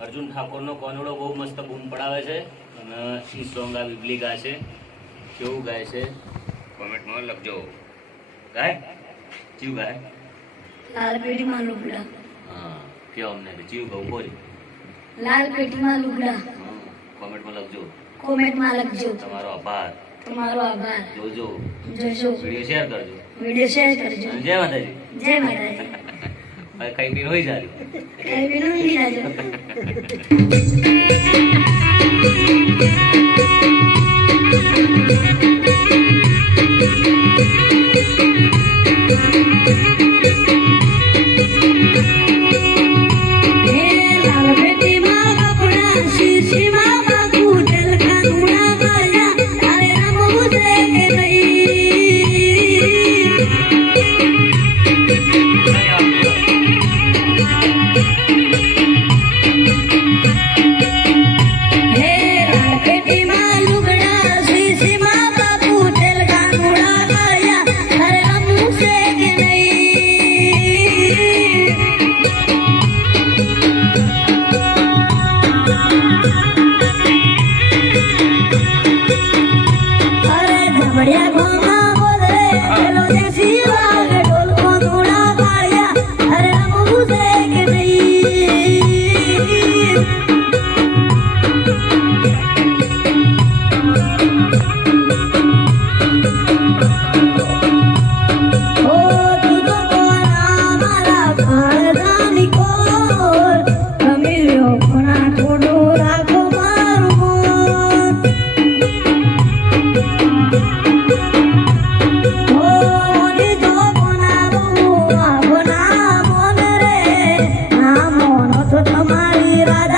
અર્જુન ઠાકોરનો કોનડો બહુ મસ્ત બૂમ પડાવે છે અને ઈ સોંગ આ વિબલી ગાય છે. કેવું ગાય છે? કોમેન્ટમાં લખજો. ગાય? ચીવ ગાય? લાલ પેટીમાં લુગડા. હા કયો અમને ચીવ કહું બોલ. લાલ પેટીમાં લુગડા. હા, કોમેન્ટમાં લખજો. કોમેન્ટમાં લખજો. તમારો આભાર. તમારો આભાર. જોજો. જોજો. વીડિયો શેર કરજો. વીડિયો શેર કરજો. જય માતાજી. જય માતાજી. আর খাই বিন হয়ে যায় খাই বিন হয়ে যায় Thank you. Bad. llevará.